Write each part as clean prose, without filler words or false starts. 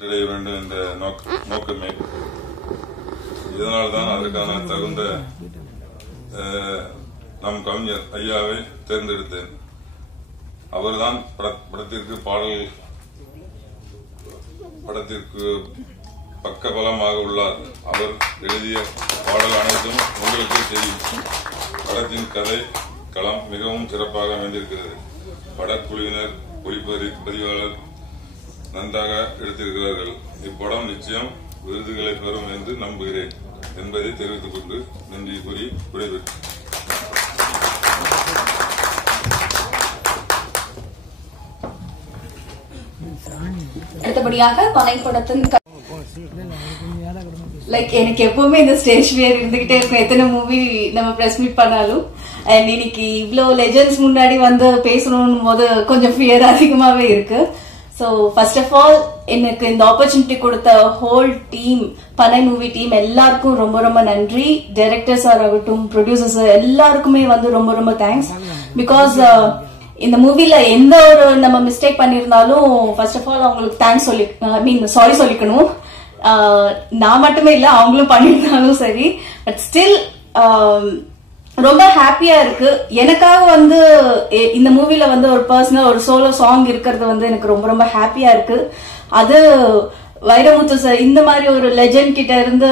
வேண்டும் என்ற நோக்கமே. இதனால்தான் அதற்கான தகுந்த நம் கவிஞர் ஐயாவை தேர்ந்தெடுத்தேன். அவர்தான் படத்திற்கு பக்கபலமாக உள்ளார். அவர் எழுதிய பாடல் அனைத்தும் உங்களுக்கு தெரியும். படத்தின் கதை களம் மிகவும் சிறப்பாக அமைந்திருக்கிறது. படக்குழுவினர், ஒளிப்பதிவாளர் நன்றாக எடுத்திருக்கிறார்கள். இப்படம் நிச்சயம் விருதுகளை பெறும் என்று நம்புகிறேன் என்பதை தெரிவித்துக் கொண்டு நன்றி கூறி விடைபெற்றேன். அடுத்தபடியாக பனைப்படத்தின் எனக்கு எப்பவுமே இந்த ஸ்டேஜ் ஃபியர் இருந்துகிட்டே இருக்கும். எத்தனை மூவி நம்ம பிரஸ் மீட் பண்ணாலும் அண்ட் இன்னைக்கு இவ்வளவு லெஜெண்ட்ஸ் முன்னாடி வந்து பேசணும் போது கொஞ்சம் ஃபியர் அதிகமாவே இருக்கு. ஸோ ஃபர்ஸ்ட் ஆஃப் ஆல் எனக்கு இந்த ஆப்பர்ச்சுனிட்டி கொடுத்த ஹோல் டீம், பனை மூவி டீம் எல்லாருக்கும் ரொம்ப ரொம்ப நன்றி. டைரக்டர் சார் ஆகட்டும், ப்ரொடியூசர்ஸ் எல்லாருக்குமே வந்து ரொம்ப ரொம்ப தேங்க்ஸ். பிகாஸ் இந்த மூவில எந்த ஒரு நம்ம மிஸ்டேக் பண்ணிருந்தாலும் ஃபர்ஸ்ட் ஆஃப் ஆல் அவங்களுக்கு தேங்க்ஸ் சாரி சொல்லிக்கணும். நான் மட்டுமே இல்ல, அவங்களும் பண்ணிருந்தாலும் சரி. பட் ஸ்டில் ரொம்ப ஹாப்பியா இருக்கு. எனக்காக வந்து இந்த மூவில வந்து ஒரு பர்சனல் ஒரு சோலோ சாங் இருக்கிறது வந்து எனக்கு ரொம்ப ரொம்ப ஹாப்பியா இருக்கு. அது வைரமுத்து சார் இந்த மாதிரி ஒரு லெஜெண்ட் கிட்ட இருந்து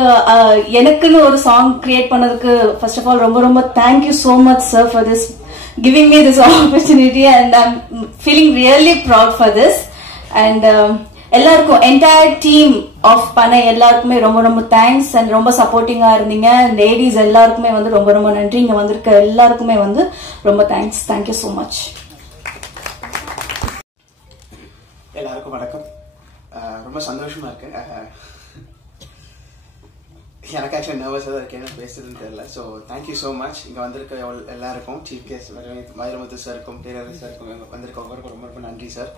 எனக்குன்னு ஒரு சாங் கிரியேட் பண்ணதுக்கு ஃபர்ஸ்ட் ஆஃப் ஆல் ரொம்ப ரொம்ப thank you so much sir for this giving me this opportunity and I'm feeling really proud for this. And எல்லாருக்கும் entire team of Panai எல்லாருக்குமே ரொம்ப ரொம்ப தேங்க்ஸ் அண்ட் ரொம்ப சப்போர்ட்டிங்கா இருந்தீங்க. லேடிஸ் எல்லாருக்குமே வந்து ரொம்ப ரொம்ப நன்றி. இங்க வந்திருக்க எல்லாருக்குமே வந்து ரொம்ப தேங்க்ஸ். Thank you so much. எல்லாருக்கும் வணக்கம். ரொம்ப சந்தோஷமா இருக்கு. எனக்கு ஆக்சுவலி நர்வஸாக தான் இருக்கேன், என்ன பேசுறதுன்னு தெரியல. So thank you so much. இங்கே வந்திருக்க எல்லாருக்கும், சீஃப் கெஸ்ட் வைரமுத்து சாருக்கும், பேரரசு சாருக்கும், வந்திருக்க ஒவ்வொருக்கும் ரொம்ப ரொம்ப நன்றி சார்.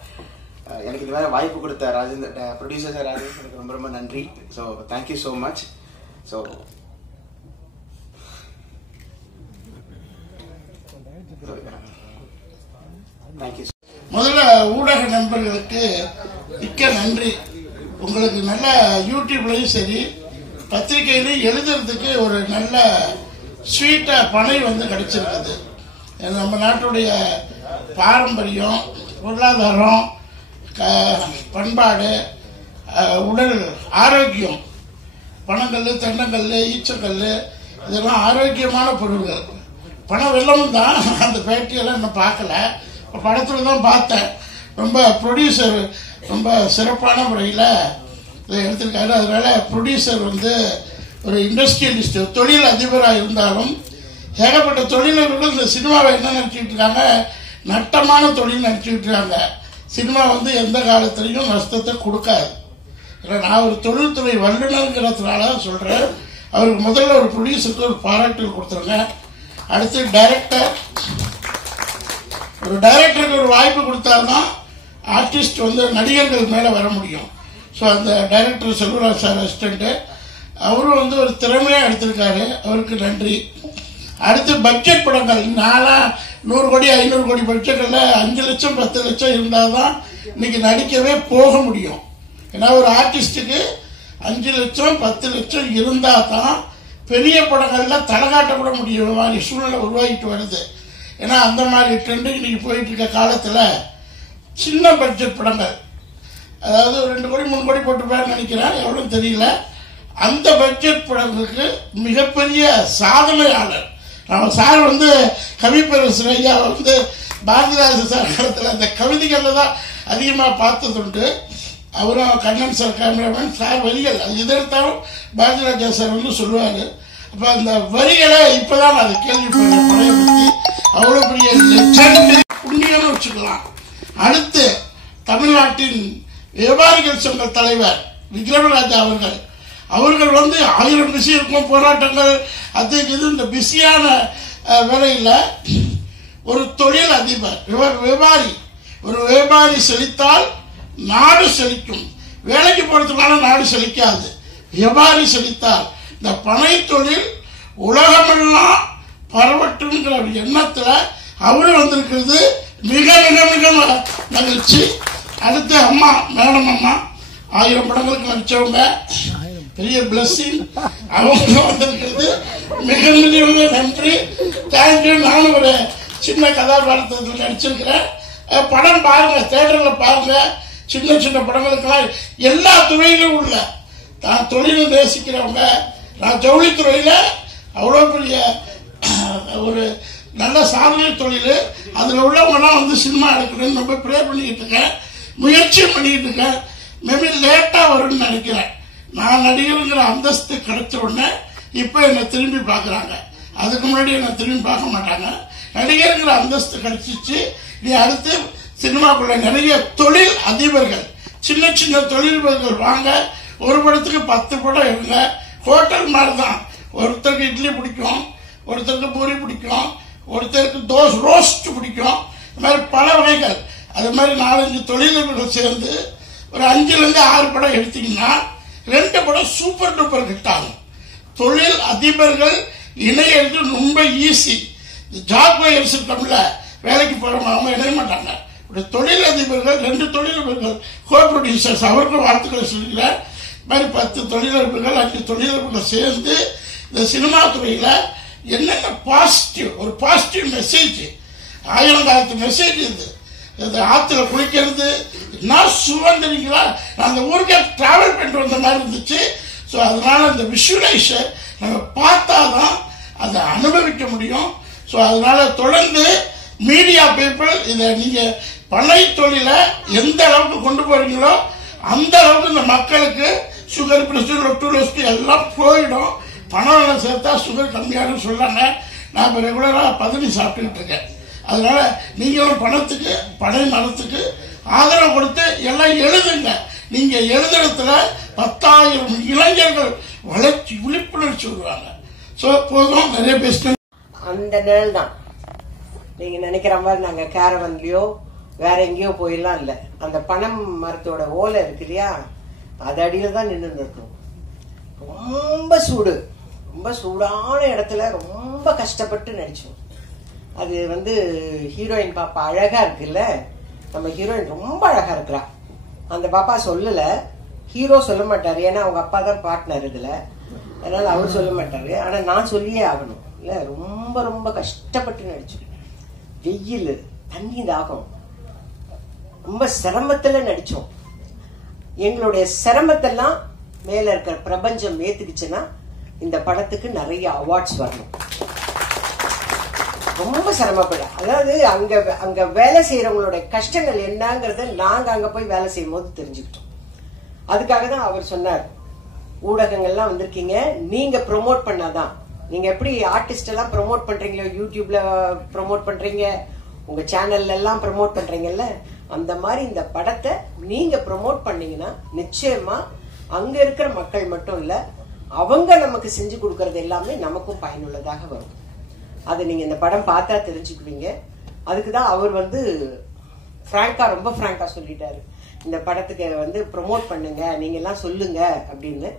எனக்கு இது வேறு வாய்ப்பு கொடுத்த ராஜேந்திர ப்ரொடியூசர் சார் ராஜேந்திரனுக்கு ரொம்ப ரொம்ப நன்றி. So thank you so much. So thank you. முதல்ல ஊடக நண்பர்களுக்கு மிக்க நன்றி. உங்களுக்கு நல்ல யூடியூப்லையும் சரி பத்திரிகையிலையும் எழுதுறதுக்கு ஒரு நல்ல ஸ்வீட்டா பனை வந்து கிடைச்சிருக்குது. நம்ம நாட்டுடைய பாரம்பரியம், பொருளாதாரம், பண்பாடு, உடல் ஆரோக்கியம், பனங்கல், தென்னங்கல், ஈச்சக்கல் இதெல்லாம் ஆரோக்கியமான பொருள்கள். பண வெள்ளமும் தான். அந்த பேட்டியெல்லாம் இன்னும் பார்க்கல, படத்தில் தான் பார்த்தேன். ரொம்ப ப்ரொடியூசர் ரொம்ப சிறப்பான முறையில் இதை எடுத்திருக்காரு. அதனால ப்ரொடியூசர் வந்து ஒரு இண்டஸ்ட்ரியலிஸ்ட், தொழில் அதிபராக இருந்தாலும் ஏகப்பட்ட தொழிலர்கள் இந்த சினிமாவை என்ன நினச்சிக்கிட்டு இருக்காங்க, நட்டமான தொழில் நினச்சிக்கிட்டு இருக்காங்க. சினிமா வந்து எந்த காலத்திலையும் நஷ்டத்தை கொடுக்காது. நான் ஒரு தொழில்துறை வல்லுநருங்கிறதுனால சொல்கிறேன். அவருக்கு முதல்ல ஒரு ப்ரொடியூசருக்கு ஒரு பாராட்டுகள் கொடுத்துருங்க. அடுத்து ஒரு டைரக்டருக்கு ஒரு வாய்ப்பு கொடுத்தாதான் ஆர்டிஸ்ட் வந்து நடிகர்கள் மேலே வர முடியும். ஸோ அந்த டைரக்டர் செல்வராஜ் சார் அசிஸ்டண்ட்டு, அவரும் வந்து ஒரு திறமையாக எடுத்திருக்காரு, அவருக்கு நன்றி. அடுத்து பட்ஜெட் படங்கள், 100 கோடி 500 கோடி பட்ஜெட்டில் 5 லட்சம் 10 லட்சம் இருந்தால் தான் இன்னைக்கு நடிக்கவே போக முடியும். ஏன்னா ஒரு ஆர்டிஸ்ட்டுக்கு 5 லட்சம் 10 லட்சம் இருந்தால் தான் பெரிய படங்களில் தலகாட்டப்பட முடியும் மாதிரி சூழ்நிலை உருவாகிட்டு வருது. ஏன்னா அந்த மாதிரி ட்ரெண்டுக்கு இன்னைக்கு போயிட்டு இருக்க காலத்தில் சின்ன பட்ஜெட் படங்கள், அதாவது 2 கோடி 3 கோடி போட்டுப்பாருன்னு நினைக்கிறேன், எவ்வளவு தெரியல, அந்த பட்ஜெட் படங்களுக்கு மிகப்பெரிய சாதனையாளர். நம்ம சார் வந்து கவிப்பேரசு ஐயா வந்து பாரதிராஜ சார் காலத்தில் அந்த கவிதைகளில் தான் அதிகமாக பார்த்ததுண்டு. அவரும் கண்ணன் சார் கேமராமேன், சார் வரிகள் அது எதிர்த்தாலும் பாரதிராஜா சார் வந்து சொல்லுவார். அப்போ அந்த வரிகளை இப்போதான் அதை கேள்விப்படுறேன். பழைய பற்றி அவ்வளோ பெரிய புண்ணியம்னு வச்சுக்கலாம். அடுத்து தமிழ்நாட்டின் வியாபாரிகள் சங்க தலைவர் விக்ரமராஜா அவர்கள் வந்து 1000 பிஸி இருக்கும், போராட்டங்கள் அது இது. இந்த பிஸியான வேலையில் ஒரு தொழில் அதிபர், ஒரு வியாபாரி செழித்தால் நாடு செழிக்கும். வேலைக்கு போறதுனால நாடு செழிக்காது, வியாபாரி செழித்தால் இந்த பனை தொழில் உலகமெல்லாம் பரவட்டுங்கிற எண்ணத்தில் அவரு வந்திருக்கிறது மிக மிக மிக மகிழ்ச்சி. அடுத்து அம்மா, மேடம் அம்மா, 1000 படங்களுக்கு நடிச்சவங்க, பெரிய பிளஸிங் அவங்க வந்திருக்கிறது. மிக மிக நன்றி, தேங்க்யூ. நானும் ஒரு சின்ன கதாபாத்திரத்தில் நடிச்சிருக்கிறேன். படம் பாருங்க, தியேட்டர்ல பாருங்க. சின்ன சின்ன படங்களுக்கெல்லாம் எல்லா துறையிலும் உள்ள நான் தொழில் நேசிக்கிறவங்க. நான் ஜவுளித்துறையில அவ்வளோ பெரிய ஒரு நல்ல சாதனை தொழில், அதில் உள்ளவங்கலாம் வந்து சினிமா எடுக்கணும்னு ரொம்ப ப்ரே பண்ணிக்கிட்டு இருக்கேன், முயற்சியும் பண்ணிக்கிட்டு இருக்கேன். மேபி லேட்டாக வரும்னு நினைக்கிறேன். நான் நடிகருங்கிற அந்தஸ்து கிடைச்ச உடனே இப்போ என்னை திரும்பி பார்க்குறாங்க. அதுக்கு முன்னாடி என்னை திரும்பி பார்க்க மாட்டாங்க. நடிகருங்கிற அந்தஸ்து கிடைச்சிச்சு. நீ அடுத்து சினிமாக்குள்ள நிறைய தொழில் அதிபர்கள், சின்ன சின்ன தொழிலதிபர்கள் வாங்க. ஒரு படத்துக்கு 10 படம் இருங்க. ஹோட்டல் மாதிரி தான். ஒருத்தருக்கு இட்லி பிடிக்கும், ஒருத்தருக்கு பூரி பிடிக்கும், ஒருத்தருக்கு தோசை ரோஸ்ட் பிடிக்கும். இந்த மாதிரி பல வகைகள். அது மாதிரி 4-5 தொழிலதிபர்கள் சேர்ந்து ஒரு 5லேருந்து 6 படம் எடுத்தீங்கன்னா 2 படம் சூப்பர் டூப்பர் ஹிட் ஆகும். தொழில் அதிபர்கள் இணையது ரொம்ப ஈஸி. ஜாப் வயர்ஸ் இருக்கோம்ல, வேலைக்கு போறவங்க அவங்க இணைய மாட்டாங்க. தொழில் அதிபர்கள் 2 தொழிலதிபர்கள் கோ ப்ரொடியூசர்ஸ், அவருக்கு வாழ்த்துக்களை சொல்லிக்கிறேன். இது மாதிரி 10 தொழிலதிபர்கள் 5 தொழிலதிபர்கள் சேர்ந்து இந்த சினிமா துறையில என்னென்ன பாசிட்டிவ், ஒரு பாசிட்டிவ் மெசேஜ், 1000 காலத்து மெசேஜ் இது. இந்த ஆற்றுல குளிக்கிறது நான் சுதந்திரிங்களா, நான் அந்த ஊருக்கே டிராவல் பண்ணிட்டு வந்த மாதிரி இருந்துச்சு. ஸோ அதனால இந்த விஷுவலைஸை நம்ம பார்த்தாதான் அதை அனுபவிக்க முடியும். ஸோ அதனால தொடர்ந்து மீடியா பீப்புள் இதை நீங்க பனை தொழிலை எந்த அளவுக்கு கொண்டு போறீங்களோ அந்த அளவுக்கு இந்த மக்களுக்கு சுகர், பிரஷர், லொட்டு எல்லாம் போயிடும். பணம் சேர்த்தா சுகர் கம்மியாகும் சொல்லாங்க. நான் இப்போ ரெகுலராக 10 சாப்பிட்டுக்கிட்டு இருக்கேன். அதனால நீங்களும் பணத்துக்கு, பனை மரத்துக்கு ஆதரவு கொடுத்து எல்லாம் எழுதுங்க. நீங்க எழுதுறதுல 10,000 இளைஞர்கள் வளர்ச்சி விழிப்புணர்ச்சி வருவாங்க. ஸோ போதும், நிறைய பேசினேன். அந்த நிழல் தான் நீங்க நினைக்கிற மாதிரி நாங்க கேரவன்லயோ வேற எங்கேயோ போயிடலாம் இல்ல. அந்த பனம் மரத்தோட ஓலை இருக்கு இல்லையா, அது அடியில தான் நின்று இருக்கணும். ரொம்ப சூடு, ரொம்ப சூடான இடத்துல ரொம்ப கஷ்டப்பட்டு நடிச்சோம். அது வந்து ஹீரோயின் பாப்பா அழகா இருக்குல்ல, நம்ம ஹீரோயின் ரொம்ப அழகா இருக்கிறா. அந்த பாப்பா சொல்லல, ஹீரோ சொல்ல மாட்டாரு, ஏன்னா அவங்க அப்பா தான் பார்ட்னர் இதுல, அதனால அவர் சொல்ல மாட்டாரு. ஆனா நான் சொல்லியே ஆகணும் இல்ல. ரொம்ப ரொம்ப கஷ்டப்பட்டு நடிச்சோம். வெயில், தண்ணி தாகம், ரொம்ப சிரமத்துல நடிச்சோம். எங்களுடைய சிரமத்தெல்லாம் மேல இருக்கிற பிரபஞ்சம் ஏத்துக்குச்சுன்னா இந்த படத்துக்கு நிறைய அவார்ட்ஸ் வரணும். ரொம்ப சிரமப்பட, அதாவது அங்க வேலை செய்யறவங்களுடைய கஷ்டங்கள் என்னங்கறத நாங்க அங்க போய் வேலை செய்யும் போது தெரிஞ்சுக்கிட்டோம். அதுக்காக தான் அவர் சொன்னார், ஊடகங்கள்லாம் வந்திருக்கீங்க, நீங்க ப்ரொமோட் பண்ணாதான். நீங்க எப்படி ஆர்டிஸ்ட் எல்லாம் ப்ரொமோட் பண்றீங்களோ, யூடியூப்ல ப்ரொமோட் பண்றீங்க, உங்க சேனல்ல எல்லாம் ப்ரொமோட் பண்றீங்கல்ல, அந்த மாதிரி இந்த படத்தை நீங்க ப்ரொமோட் பண்ணீங்கன்னா நிச்சயமா அங்க இருக்கிற மக்கள் மட்டும் இல்ல, அவங்க நமக்கு செஞ்சு கொடுக்கறது எல்லாமே நமக்கும் பயனுள்ளதாக வரும். அது நீங்க இந்த படம் பார்த்தா தெரிஞ்சுக்குவீங்க. அதுக்குதான் அவர் வந்து ரொம்ப பிராங்கா சொல்லிட்டாரு, இந்த படத்துக்கு வந்து ப்ரொமோட் பண்ணுங்க, நீங்க எல்லாம் சொல்லுங்க அப்படின்னு.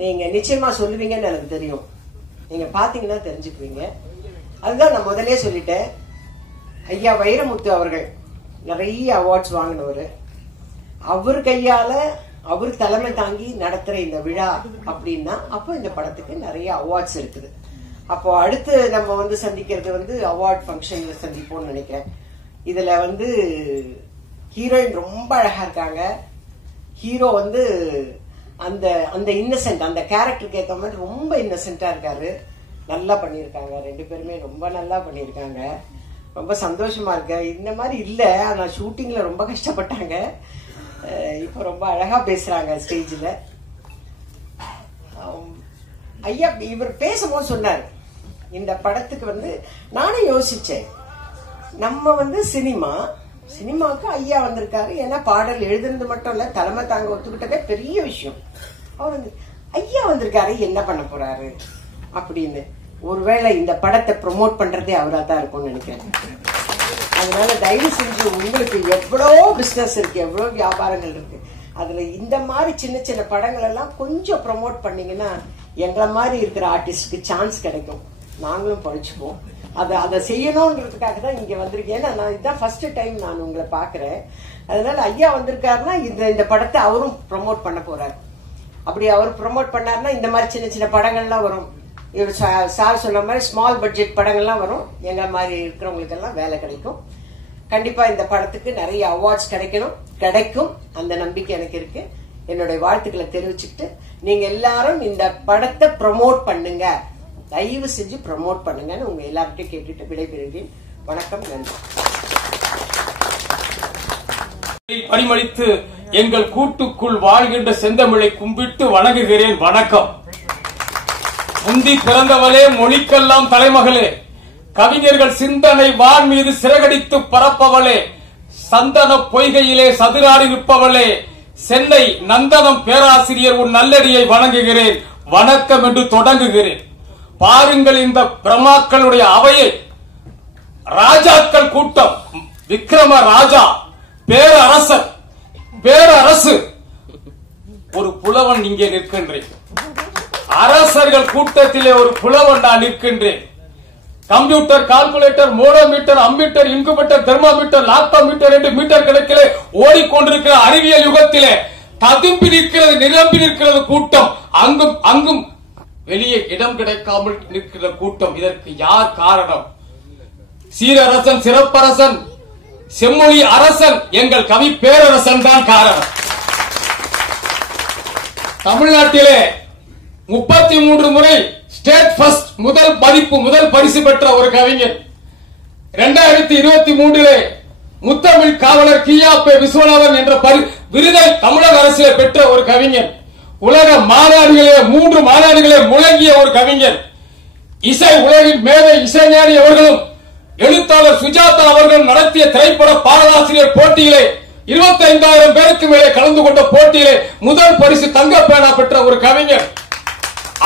நீங்க நிச்சயமா சொல்லுவீங்கன்னு எனக்கு தெரியும். நீங்க பாத்தீங்கன்னா தெரிஞ்சுக்குவீங்க. அதுதான் நான் முதலே சொல்லிட்டேன். ஐயா வைரமுத்து அவர்கள் நிறைய அவார்ட்ஸ் வாங்கினவரு. அவர் கையால அவர் தலைமை தாங்கி நடத்துற இந்த விழா அப்படின்னா அப்போ இந்த படத்துக்கு நிறைய அவார்ட்ஸ் இருக்குது. அப்போ அடுத்து நம்ம வந்து சந்திக்கிறது வந்து அவார்ட் ஃபங்க்ஷன்ல சந்திப்போம்னு நினைக்கிறேன். இதுல வந்து ஹீரோயின் ரொம்ப அழகா இருக்காங்க. ஹீரோ வந்து அந்த அந்த இன்னசென்ட், அந்த கேரக்டருக்கு ஏற்ற மாதிரி ரொம்ப இன்னசென்டா இருக்காரு. நல்லா பண்ணியிருக்காங்க, 2 பேருமே ரொம்ப நல்லா பண்ணியிருக்காங்க. ரொம்ப சந்தோஷமா இருக்கு. இந்த மாதிரி இல்ல, ஆனா ஷூட்டிங்ல ரொம்ப கஷ்டப்பட்டாங்க. இப்ப ரொம்ப அழகா பேசுறாங்க ஸ்டேஜ்ல. ஐயா இவர் பேசும்போது சொன்னார், இந்த படத்துக்கு வந்து நானே யோசிச்சேன், நம்ம வந்து சினிமாவுக்கு ஐயா வந்திருக்காரு. ஏன்னா பாடல் எழுதுனது மட்டும் இல்ல, தலைமை தாங்க ஒத்துக்கிட்டதே பெரிய விஷயம். அவர் வந்து ஐயா வந்திருக்காரு, என்ன பண்ண போறாரு அப்படின்னு. ஒருவேளை இந்த படத்தை ப்ரொமோட் பண்றதே அவரா தான் இருக்கும்னு நினைக்கிறேன். அதனால தயவு செஞ்சு உங்களுக்கு எவ்வளவு பிசினஸ் இருக்கு, எவ்வளவு வியாபாரங்கள் இருக்கு, அதுல இந்த மாதிரி சின்ன சின்ன படங்கள் எல்லாம் கொஞ்சம் ப்ரொமோட் பண்ணீங்கன்னா எங்களை மாதிரி இருக்கிற ஆர்டிஸ்டுக்கு சான்ஸ் கிடைக்கும், நாங்களும் படிச்சுப்போம். அதை செய்யணும்ன்றதுக்காக தான் இங்க வந்திருக்கேன். நான் இதுதான் ஃபர்ஸ்ட் டைம் நான் உங்களை பாக்குறேன். அதனால ஐயா வந்திருக்காருன்னா இந்த படத்தை அவரும் ப்ரமோட் பண்ண போறாரு. அப்படி அவர் ப்ரமோட் பண்ணாருன்னா இந்த மாதிரி சின்ன சின்ன படங்கள்லாம் வரும். இவர் சார் சொன்ன மாதிரி ஸ்மால் பட்ஜெட் படங்கள்லாம் வரும். எங்க மாதிரி இருக்கிறவங்களுக்கு எல்லாம் வேலை கிடைக்கும். கண்டிப்பா இந்த படத்துக்கு நிறைய அவார்ட்ஸ் கிடைக்கும். அந்த நம்பிக்கை எனக்கு இருக்கு. என்னுடைய வாழ்த்துக்களை தெரிவிச்சுக்கிட்டு நீங்க எல்லாரும் இந்த படத்தை ப்ரமோட் பண்ணுங்க, தயவு செஞ்சு ப்ரமோட் பண்ணுங்கன்னு உங்க எல்லார்கிட்டையும் கேட்டுட்டு விடைபெறுகிறேன். வணக்கம், நன்றி. பரிமளித்து எங்கள் கூட்டுக்குள் வாழ்கின்ற செந்தமிழை கும்பிட்டு வணங்குகிறேன். வணக்கம். முந்தி பிறந்தவளே, மொழிக்கெல்லாம் தலைமகளே, கவிஞர்கள் சிந்தனை வான் மீது சிறகடித்து பரப்பவளே, சந்தன பொய்கையிலே சதுராடி நிற்பவளே, சென்னை நந்தனம் பேராசிரியர் உன் நல்லடியை வணங்குகிறேன். வணக்கம் என்று தொடங்குகிறேன். பாருங்கள் இந்த பிரம்மாக்களுடைய அவையை. ராஜாக்கள் கூட்டம், விக்ரம ராஜா, பேரரசு, ஒரு புலவன் இங்கே நிற்கின்றேன். அரசர்கள் கூட்டத்திலே ஒரு புலவன் நான் நிற்கின்றேன். Computer, calculator, manometer, ammeter, incubator, thermometer, லாப்டாமீட்டர் என்று மீட்டர் கணக்கிலே ஓடிக்கொண்டிருக்கிற அறிவியல் யுகத்திலே ததும்பி நிற்கிறது, நிரம்பி நிற்கிறது கூட்டம். அங்கும் வெளியே இடம் கிடைக்காமல் நிற்கிற கூட்டம். இதற்கு யார் காரணம்? சீரரசன், சிறப்பரசன், செம்மொழி அரசன், எங்கள் கவி பேரரசன் தான் காரணம். தமிழ்நாட்டிலே 33 முறை ஸ்டேட் ஃபர்ஸ்ட் முதல் பரிசு பெற்ற ஒரு கவிஞர். 2023 முத்தமிழ் காவலர் கியாப்பே விஸ்வநாதன் என்ற விருதை தமிழக அரசிலே பெற்ற ஒரு கவிஞர். உலக மாநாடுகளே 3 மாநாடுகளே முழங்கிய ஒரு கவிஞர். இசை உலகின் மேதை இசைஞானி அவர்களும் எழுத்தாளர் சுஜாதா அவர்கள் நடத்திய திரைப்பட பாடலாசிரியர் போட்டியிலே 25,000 பேருக்கு மேலே கலந்து கொண்ட போட்டியிலே முதல் பரிசு தங்கப்பேனா பெற்ற ஒரு கவிஞர்.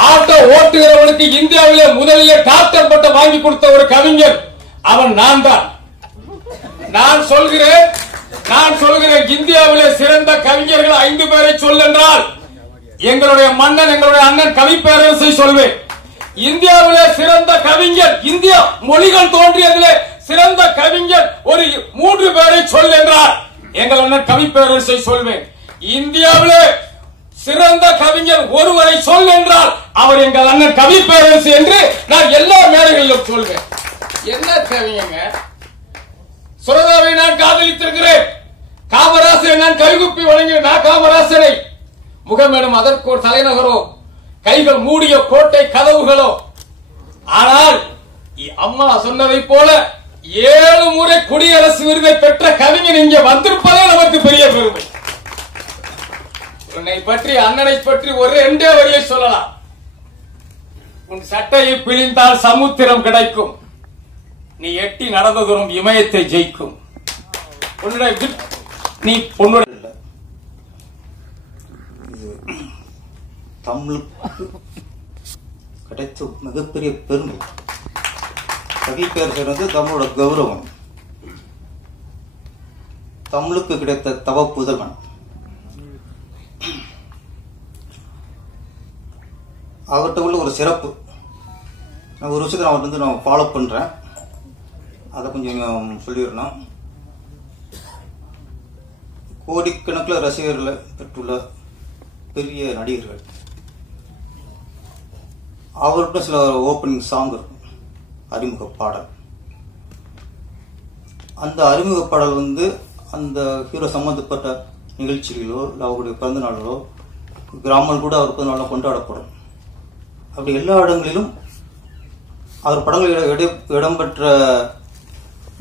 ஆட்டோ ஓட்டுகிறவனுக்கு இந்தியாவிலே முதலிலே டாக்டர் பட்டம் வாங்கி கொடுத்த ஒரு கவிஞர். அவன் நான் தான். நான் சொல்கிறேன் இந்தியாவிலே சிறந்த கவிஞர்கள் 5 பேரை சொல்லென்றால் எங்களுடைய மன்னன், எங்களுடைய அண்ணன் கவி பேரரசை சொல்வேன். இந்தியாவிலே சிறந்த கவிஞர், இந்தியா மொழிகள் தோன்றியதிலே சிறந்த கவிஞர் ஒரு 3 பேரை சொல் என்றார் எங்கள் அண்ணன் கவி பேரரசை சொல்வேன். இந்தியாவிலே சிறந்த கவிஞர் ஒருவரை சொல் என்றால் அவர் எங்கள் அண்ணன் கவி பேரரசு என்று நான் எல்லா மேடைகளிலும் சொல்வேன். என்ன கவிஞங்க? சுரதாவை நான் காதலித்திருக்கிறேன். காமராசரை நான் கைகுப்பி வழங்கினேன். நான் காமராசரை முகமேடும் அதற்கு ஒரு தலைநகரோ, கைகள் மூடிய கோட்டை கதவுகளோ. ஆனால் அம்மா சொன்னதை போல 7 முறை குடியரசு விருதை பெற்ற கவிஞர் இங்கே வந்திருப்பதே நமக்கு பெரிய பெருமை. உன்னை பற்றி, அண்ணனை பற்றி ஒரு 2 வரியை சொல்லலாம். உன் சட்டையை பிழிந்தால் சமுத்திரம் கிடைக்கும், நீ எட்டி நடந்த தூரம் இமயத்தை ஜெயிக்கும். தமிழுக்கு கிடைத்த மிகப்பெரிய பெருமை. கவி பேரரசர் வந்து தமிழோட கௌரவம். தமிழுக்கு கிடைத்த தவ புதல்வன். அவர்கிட்ட உள்ள ஒரு சிறப்பு, நான் ஒரு விஷயத்தை அவர்கிட்ட நான் ஃபாலோ பண்றேன், அதை கொஞ்சம் சொல்லிடணும். கோடிக்கணக்கில் ரசிகர்களை பெற்றுள்ள பெரிய நடிகர்கள். அவர்கிட்ட சில ஓப்பனிங் சாங் இருக்கும், அறிமுக பாடல். அந்த அறிமுக பாடல் வந்து அந்த ஹீரோ சம்பந்தப்பட்ட நிகழ்ச்சிகளிலோ இல்லை அவருடைய பிறந்த நாளிலோ, கிராமங்கள் கூட அவர் பிறந்த நாளில் கொண்டாடப்படும். அப்படி எல்லா இடங்களிலும் அவர் படங்களில் இடம்பெற்ற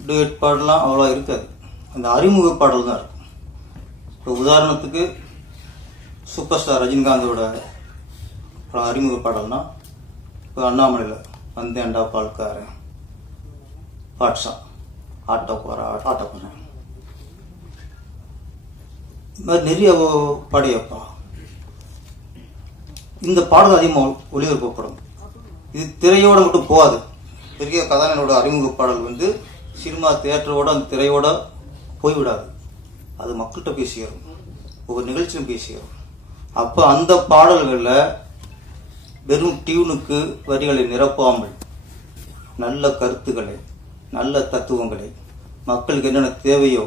டூயட் பாடலாம் அவ்வளோ இருக்காது, அந்த அறிமுக பாடல் தான் இருக்கும். இப்போ உதாரணத்துக்கு சூப்பர் ஸ்டார் ரஜினிகாந்தோட அறிமுக பாடல்னா இப்போ அண்ணாமலையில் வந்தேன்டா பால்காரன், பாட்ஷா, ஆட்டோ போறேன், இந்த மாதிரி நிறைய பாடியப்பா. இந்த பாடல் அதிகமாக ஒளிபரப்பப்படும். இது திரையோட மட்டும் போகாது. பெரிய கதாநாயகனோட அறிமுக பாடல் வந்து சினிமா தியேட்டரோட அந்த திரையோட போய்விடாது, அது மக்கள்கிட்ட போய் சேரும், ஒவ்வொரு நிகழ்ச்சியும் போய் சேரும். அப்போ அந்த பாடல்களில் வெறும் டியூனுக்கு வரிகளை நிரப்பாமல் நல்ல கருத்துக்களை, நல்ல தத்துவங்களை, மக்களுக்கு என்னென்ன தேவையோ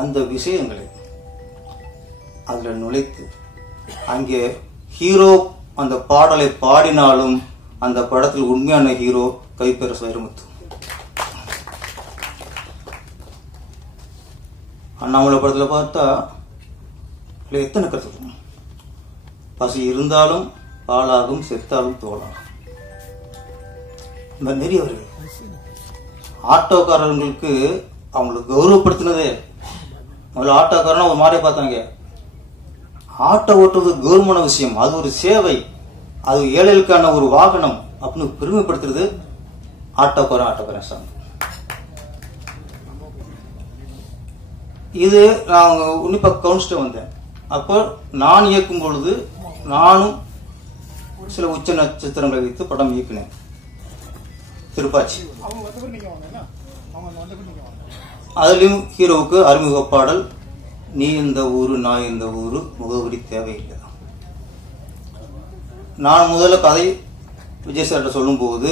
அந்த விஷயங்களை அதில் நுழைத்து அங்கே ஹீரோ அந்த பாடலை பாடினாலும் அந்த படத்தில் உண்மையான ஹீரோ கவிப்பேரரசு வைரமுத்து. அண்ணாமலை படத்தில் பார்த்தா எத்தனை கருத்து, பசி இருந்தாலும் பாலாகும் செத்தாலும் தோலாகும். நிறையவர்கள் ஆட்டோக்காரர்களுக்கு அவங்களுக்கு கௌரவப்படுத்தினதே முதல்ல. ஆட்டோக்காரனா ஒரு மாதிரியே பார்த்தாங்க. ஆட்டோ ஓட்டுறது கௌரவமான விஷயம், அது ஒரு சேவை, அது ஏழைகளுக்கான ஒரு வாகனம் அப்படின்னு பெருமைப்படுத்துறது ஆட்டோக்காரன் சார். இது நான் உன்னிப்பா கவனிச்சுட்டு வந்தேன். அப்போ நான் இயக்கும் பொழுது நானும் சில உச்ச நட்சத்திரங்களை வைத்து படம் இயக்கினேன். திருப்பாச்சி அதுலயும் ஹீரோவுக்கு அறிமுக பாடல் நீ இந்த ஊரு நான் இந்த ஊரு முகவரி தேவையில்லை. நான் முதல்ல கதை விஜய் சார்கிட்ட சொல்லும் போது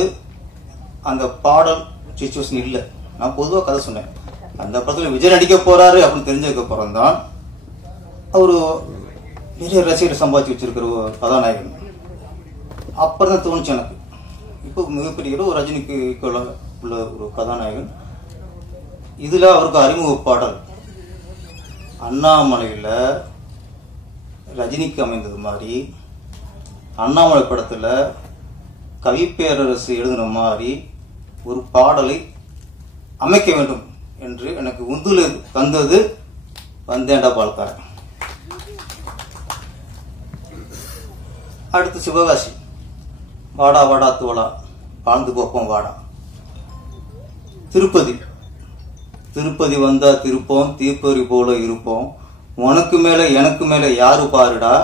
அந்த பாடல் சிச்சுவேஷன் இல்லை. நான் பொதுவாக கதை சொன்னேன். அந்த படத்துல விஜய் நடிக்க போறாரு அப்படின்னு தெரிஞ்சதுக்கு அப்புறம் தான் அவரு நிறைய ரசிகர் சம்பாதிச்சு வச்சிருக்கிற ஒரு கதாநாயகன். அப்புறம் தான் தோணுச்சு எனக்கு, இப்போ மிகப்பெரிய ஒரு ரஜினிக்கு உள்ள ஒரு கதாநாயகன். இதுல அவருக்கு அறிமுக பாடல் அண்ணாமலையில ரஜினிக்கு அமைந்தது மாதிரி அண்ணாமலை படத்துல கவிப்பேரரசு எழுதின மாதிரி ஒரு பாடலை அமைக்க வேண்டும் என்று எனக்கு உந்துல தந்தது வந்தேண்டா பால்காரன். அடுத்து சிவகாசி, வாடா வாடா தோளா வாழ்ந்து போப்போம் வாடா. திருப்பதி வந்தா திருப்போம் தீப்பொறி போல இருப்போம், உனக்கு மேல எனக்கு மேல யாரு பாருடா,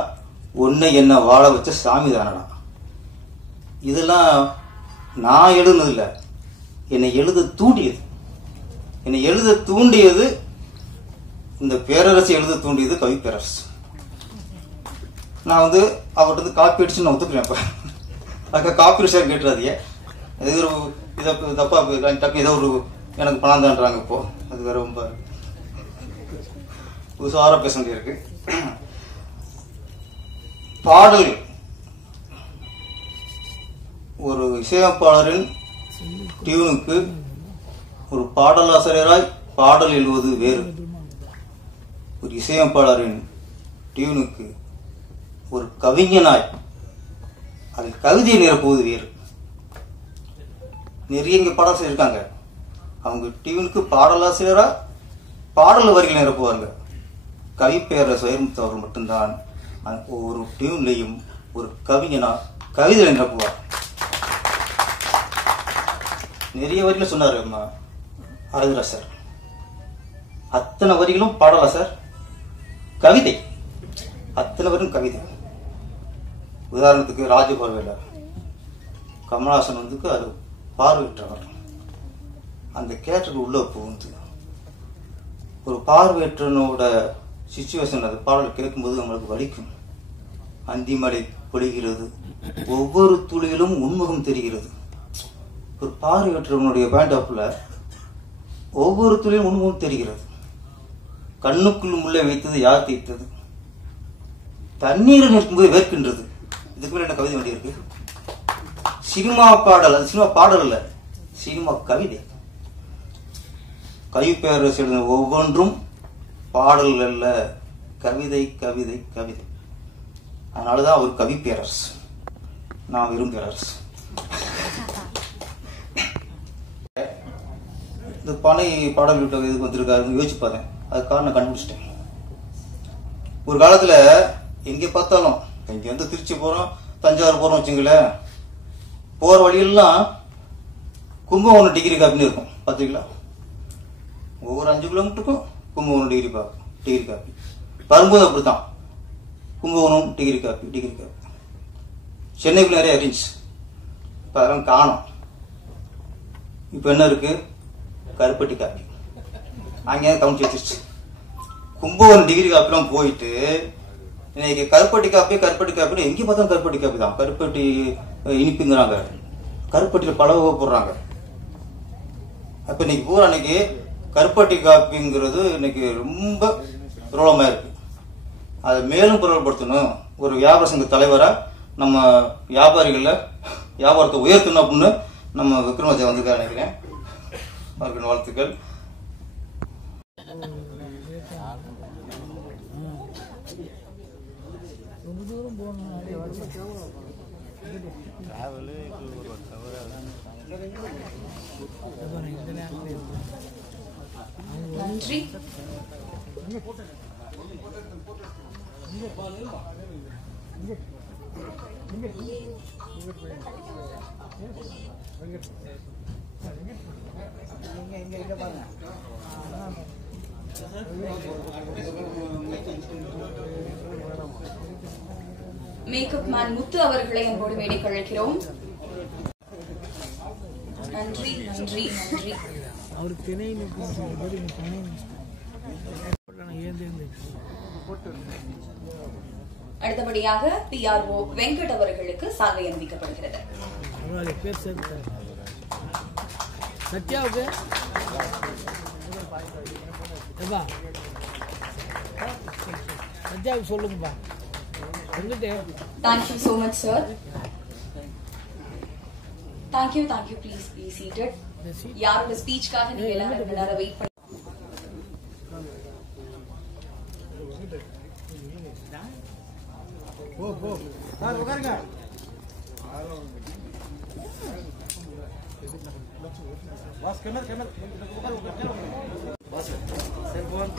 உன்னை என்ன வாழ வச்ச சாமி தானடா. இதெல்லாம் நான் எழுதுனதில்லை, என்னை எழுத தூண்டியது இந்த பேரரசு எழுத தூண்டியது கவிப்பேரரசு. நான் அவர்கிட்ட காப்பி அடிச்சு நான் ஒத்துக்கிறேன். அதுக்கு காப்பி அடிச்சா கேட்டுறாதீங்க, இது ஒரு இதை தப்பா டக்கு ஏதோ ஒரு எனக்கு பணம் தான்றாங்க. இப்போ அது வேற ரொம்ப உசாரா பேச வேண்டியிருக்கு. பாடல் ஒரு இசையமைப்பாளரின் டியூனுக்கு ஒரு பாடலாசிரியராய் பாடல் எழுவது வேறு, ஒரு இசையமைப்பாளரின் டியூனுக்கு ஒரு கவிஞனாய் அதில் கவிதையை நிரப்புவது வேறு. நிறைய இங்க பாடலாசிரியர் இருக்காங்க, அவங்க டியூனுக்கு பாடலாசிரியரா பாடல் வரிகள் நிரப்புவாங்க. கவிப்பேரரசு வைரமுத்து அவர் மட்டும்தான் ஒரு டியூன்லையும் ஒரு கவிஞனா கவிதை நிரப்புவார். நிறைய வரிகள் சொன்னாரு ஆதிரா சார், அத்தனை வரிகளும் பாடலா சார் கவிதை, அத்தனை வரும் கவிதை. உதாரணத்துக்கு ராஜபார்வையில கமலஹாசன் அது பார்வையற்றவர். அந்த கேரக்டருக்கு உள்ள புகுந்து ஒரு பார்வையற்றனோட சிச்சுவேஷன் அது பாடல் கேட்கும்போது நம்மளுக்கு வலிக்கும். அந்திமலை பொழிகிறது, ஒவ்வொரு துளியிலும் உண்முகம் தெரிகிறது. ஒரு பார்வையற்றவனுடைய பேண்ட் ஆப்ல ஒவ்வொரு துளியிலும் உண்முகம் தெரிகிறது. கண்ணுக்குள் முள்ளை வைத்தது யார் தீர்த்தது, தண்ணீரில் நிற்கும்போது வேர்க்கின்றது. இதுக்கு மேல என்ன கவிதை வேண்டி இருக்கு? சினிமா பாடல், அது சினிமா பாடல் அல்ல, சினிமா கவிதை. கவிப்பேரரசு எழுதின ஒவ்வொன்றும் பாடல் அல்ல, கவிதை கவிதை கவிதை. அதனாலதான் அவர் கவிப்பேரரசு, நான் விரும்பேரரசு. இந்த பனை பாடல் விட்ட இதுக்கு வந்திருக்காருன்னு யோசிச்சு பார்த்தேன். அதுக்காக நான் கண்டுபிடிச்சிட்டேன். ஒரு காலத்துல எங்க பார்த்தாலும், இங்க திருச்சி போறோம், தஞ்சாவூர் போறோம் வச்சுங்களேன், போற வழியெல்லாம் கும்பகோணம் டிகிரி காப்பின்னு இருக்கும். பாத்தீங்களா? ஒவ்வொரு 5 கிலோமீட்டருக்கும் கும்பகோணம் டிகிரி காப்பி. வரும்போது அப்படித்தான், கும்பகோணம் டிகிரி காப்பி. சென்னைக்குள்ள நிறைய இருந்துச்சு, இப்ப அதெல்லாம் காணும். இப்ப என்ன இருக்கு? கருப்பட்டி காப்பி. அங்கே கவுன்சி வச்சிருச்சு. கும்பகோணம் டிகிரி காப்பிலாம் போயிட்டு இன்னைக்கு கருப்பட்டி காப்பின்னு எங்கே பார்த்தாலும் கருப்பட்டி காப்பி தான். கருப்பட்டி இனிப்புங்கிறாங்க. கருப்பட்டியில் பல வகை போடுறாங்க. அப்ப இன்னைக்கு பூரா இன்னைக்கு கருப்பட்டி காப்பிங்கிறது இன்னைக்கு ரொம்ப பிரபலமா இருக்கு. அதை மேலும் பிரபலப்படுத்தணும். ஒரு வியாபார சங்க தலைவரா நம்ம வியாபாரத்தை உயர்த்தணும் அப்படின்னு நம்ம விக்ரமாஜா வந்திருக்காரு நினைக்கிறேன். அவருக்கு வாழ்த்துக்கள். நன்றி. மேக்கப் மேன் முத்து அவர்களை அன்போடு மேடைக்கு அழைக்கிறோம். நன்றி நன்றி நன்றி. அடுத்தபடியாக PRO வெங்கட் அவர்களுக்கு சால்வை அணிவிக்கப்படுகிறது. சொல்லுங்கப்பா. Thank you so much, sir. Thank you. Please be seated. யாரோட ஸ்பீச்காக நீங்க எல்லாரும் ரொம்ப நேரம் வெயிட் பண்ணி உட்காருங்க. Pass camera pass cellphone